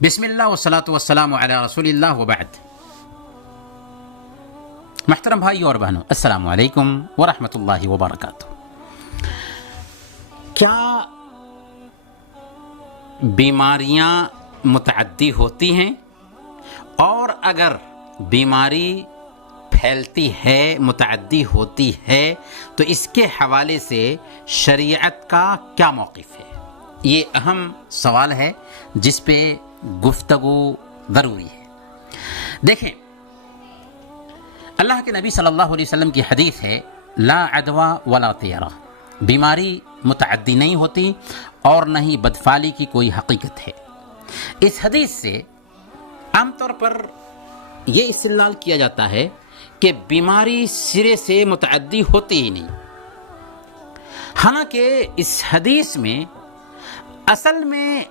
بسم اللہ والصلاۃ والسلام علی رسول اللہ وبعد. محترم بھائی اور بہنوں، السلام علیکم ورحمۃ اللہ وبرکاتہ. کیا بیماریاں متعدی ہوتی ہیں؟ اور اگر بیماری پھیلتی ہے، متعدی ہوتی ہے، تو اس کے حوالے سے شریعت کا کیا موقف ہے؟ یہ اہم سوال ہے جس پہ گفتگو ضروری ہے. دیکھیں، اللہ کے نبی صلی اللہ علیہ وسلم کی حدیث ہے، لا عدوى ولا طیرہ، بیماری متعدی نہیں ہوتی اور نہ ہی بدفعلی کی کوئی حقیقت ہے. اس حدیث سے عام طور پر یہ استدلال کیا جاتا ہے کہ بیماری سرے سے متعدی ہوتی ہی نہیں. حالانکہ اس حدیث میں اصل میں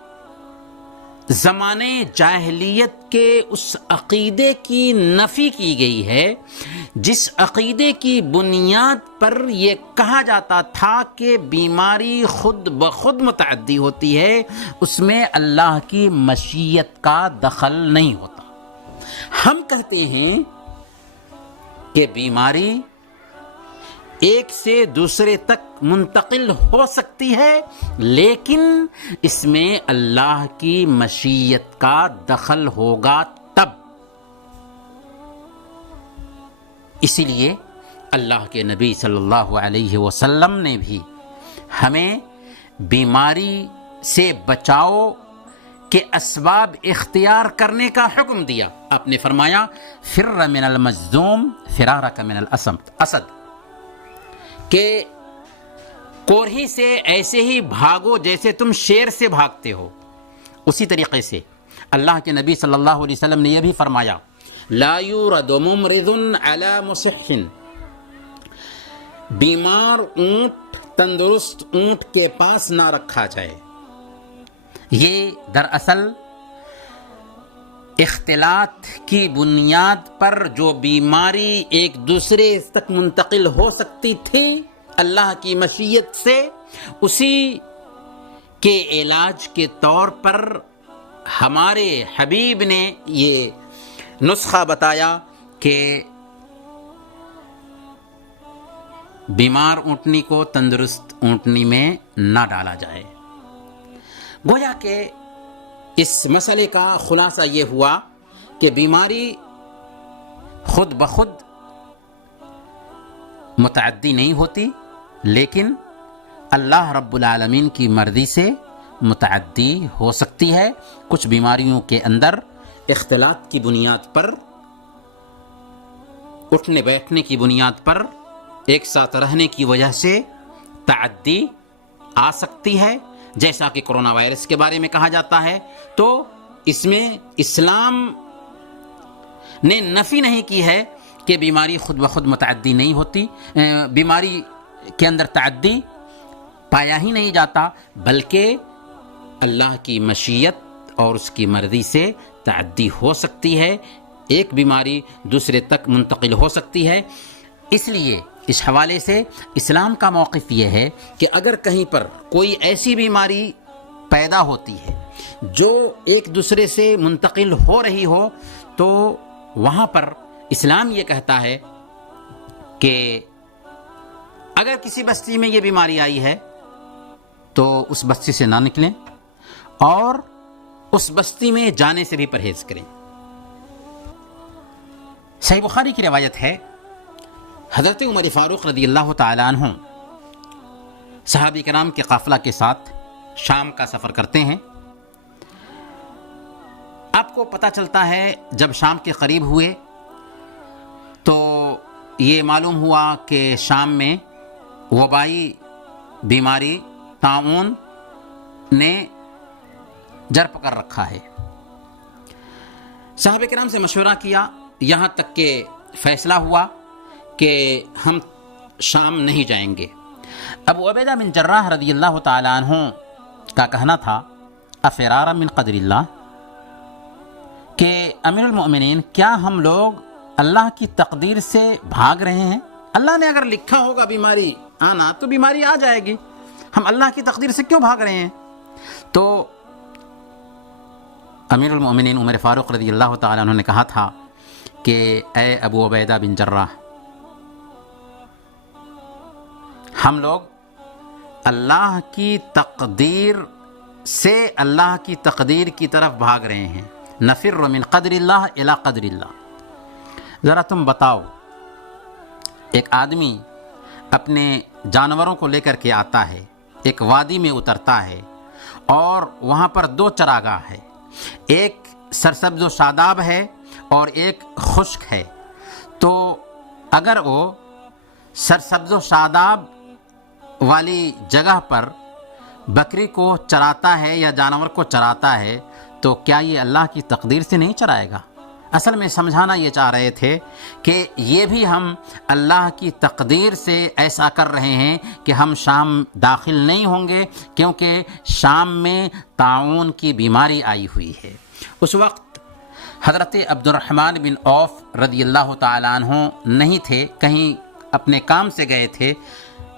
زمانے جاہلیت کے اس عقیدے کی نفی کی گئی ہے جس عقیدے کی بنیاد پر یہ کہا جاتا تھا کہ بیماری خود بخود متعدی ہوتی ہے، اس میں اللہ کی مشیت کا دخل نہیں ہوتا. ہم کہتے ہیں کہ بیماری ایک سے دوسرے تک منتقل ہو سکتی ہے، لیکن اس میں اللہ کی مشیت کا دخل ہوگا تب. اسی لیے اللہ کے نبی صلی اللہ علیہ وسلم نے بھی ہمیں بیماری سے بچاؤ کے اسباب اختیار کرنے کا حکم دیا. آپ نے فرمایا، فر من المجذوم فرارک من الاسد، کہ کوڑھی سے ایسے ہی بھاگو جیسے تم شیر سے بھاگتے ہو. اسی طریقے سے اللہ کے نبی صلی اللہ علیہ وسلم نے یہ بھی فرمایا، لا یورد ممرض علی مصح، بیمار اونٹ تندرست اونٹ کے پاس نہ رکھا جائے. یہ دراصل اختلاط کی بنیاد پر جو بیماری ایک دوسرے تک منتقل ہو سکتی تھی اللہ کی مشیت سے، اسی کے علاج کے طور پر ہمارے حبیب نے یہ نسخہ بتایا کہ بیمار اونٹنی کو تندرست اونٹنی میں نہ ڈالا جائے. گویا کہ اس مسئلے کا خلاصہ یہ ہوا کہ بیماری خود بخود متعدی نہیں ہوتی، لیکن اللہ رب العالمین کی مرضی سے متعدی ہو سکتی ہے. کچھ بیماریوں کے اندر اختلاط کی بنیاد پر، اٹھنے بیٹھنے کی بنیاد پر، ایک ساتھ رہنے کی وجہ سے تعدی آ سکتی ہے، جیسا کہ کرونا وائرس کے بارے میں کہا جاتا ہے. تو اس میں اسلام نے نفی نہیں کی ہے کہ بیماری خود بخود متعدی نہیں ہوتی، بیماری کے اندر تعدی پایا ہی نہیں جاتا، بلکہ اللہ کی مشیت اور اس کی مرضی سے تعدی ہو سکتی ہے، ایک بیماری دوسرے تک منتقل ہو سکتی ہے. اس لیے اس حوالے سے اسلام کا موقف یہ ہے کہ اگر کہیں پر کوئی ایسی بیماری پیدا ہوتی ہے جو ایک دوسرے سے منتقل ہو رہی ہو، تو وہاں پر اسلام یہ کہتا ہے کہ اگر کسی بستی میں یہ بیماری آئی ہے تو اس بستی سے نہ نکلیں اور اس بستی میں جانے سے بھی پرہیز کریں. صحیح بخاری کی روایت ہے، حضرت عمر فاروق رضی اللہ تعالی عنہ صحابہ کرام کے قافلہ کے ساتھ شام کا سفر کرتے ہیں. آپ کو پتہ چلتا ہے جب شام کے قریب ہوئے تو یہ معلوم ہوا کہ شام میں وبائی بیماری طاعون نے جڑ پکڑ رکھا ہے. صحابہ کرام سے مشورہ کیا، یہاں تک کہ فیصلہ ہوا کہ ہم شام نہیں جائیں گے. ابو عبیدہ بن جراح رضی اللہ تعالی عنہ کا کہنا تھا، افرارا من قدر اللہ، کہ امیر المؤمنین کیا ہم لوگ اللہ کی تقدیر سے بھاگ رہے ہیں؟ اللہ نے اگر لکھا ہوگا بیماری آنا تو بیماری آ جائے گی، ہم اللہ کی تقدیر سے کیوں بھاگ رہے ہیں؟ تو امیر المومنین عمر فاروق رضی اللہ تعالیٰ عنہ نے کہا تھا کہ اے ابو عبیدہ بن جراح، ہم لوگ اللہ کی تقدیر سے اللہ کی تقدیر کی طرف بھاگ رہے ہیں، نفر من قدر اللہ الی قدر اللہ۔ ذرا تم بتاؤ، ایک آدمی اپنے جانوروں کو لے کر کے آتا ہے، ایک وادی میں اترتا ہے اور وہاں پر دو چراگاہ ہے، ایک سرسبز و شاداب ہے اور ایک خشک ہے۔ تو اگر وہ سرسبز و شاداب والی جگہ پر بکری کو چراتا ہے یا جانور کو چراتا ہے تو کیا یہ اللہ کی تقدیر سے نہیں چرائے گا؟ اصل میں سمجھانا یہ چاہ رہے تھے کہ یہ بھی ہم اللہ کی تقدیر سے ایسا کر رہے ہیں کہ ہم شام داخل نہیں ہوں گے، کیونکہ شام میں طاعون کی بیماری آئی ہوئی ہے۔ اس وقت حضرت عبد الرحمن بن عوف رضی اللہ تعالیٰ عنہ نہیں تھے، کہیں اپنے کام سے گئے تھے،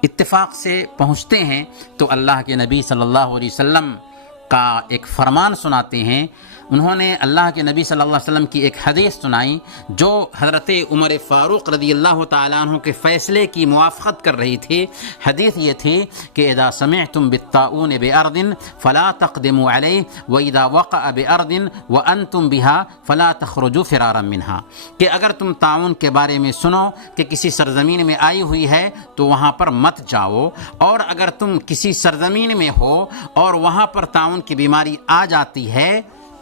اتفاق سے پہنچتے ہیں تو اللہ کے نبی صلی اللہ علیہ وسلم کا ایک فرمان سناتے ہیں۔ انہوں نے اللہ کے نبی صلی اللہ علیہ وسلم کی ایک حدیث سنائی جو حضرت عمر فاروق رضی اللہ تعالیٰ عنہ کے فیصلے کی موافقت کر رہی تھی۔ حدیث یہ تھی کہ اذا سمعتم بالطاعون بارض فلا تقدموا علیہ واذا وقع بارض وانتم بها فلا تخرجوا فرارا منها، کہ اگر تم طاعون کے بارے میں سنو کہ کسی سرزمین میں آئی ہوئی ہے تو وہاں پر مت جاؤ، اور اگر تم کسی سرزمین میں ہو اور وہاں پر طاعون کی بیماری آ جاتی ہے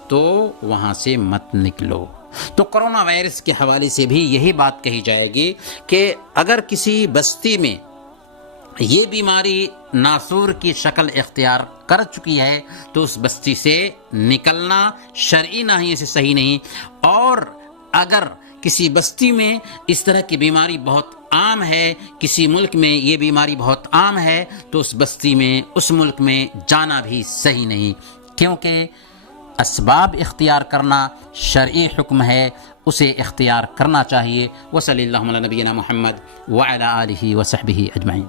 تو وہاں سے مت نکلو۔ تو کرونا وائرس کے حوالے سے بھی یہی بات کہی جائے گی کہ اگر کسی بستی میں یہ بیماری ناسور کی شکل اختیار کر چکی ہے تو اس بستی سے نکلنا شرعی نہیں سے صحیح نہیں، اور اگر کسی بستی میں اس طرح کی بیماری بہت عام ہے، کسی ملک میں یہ بیماری بہت عام ہے، تو اس بستی میں اس ملک میں جانا بھی صحیح نہیں، کیونکہ اسباب اختیار کرنا شرعی حکم ہے، اسے اختیار کرنا چاہیے۔ وصلی اللہ علی نبینا محمد وعلی آلہ وصحبہ اجمعین۔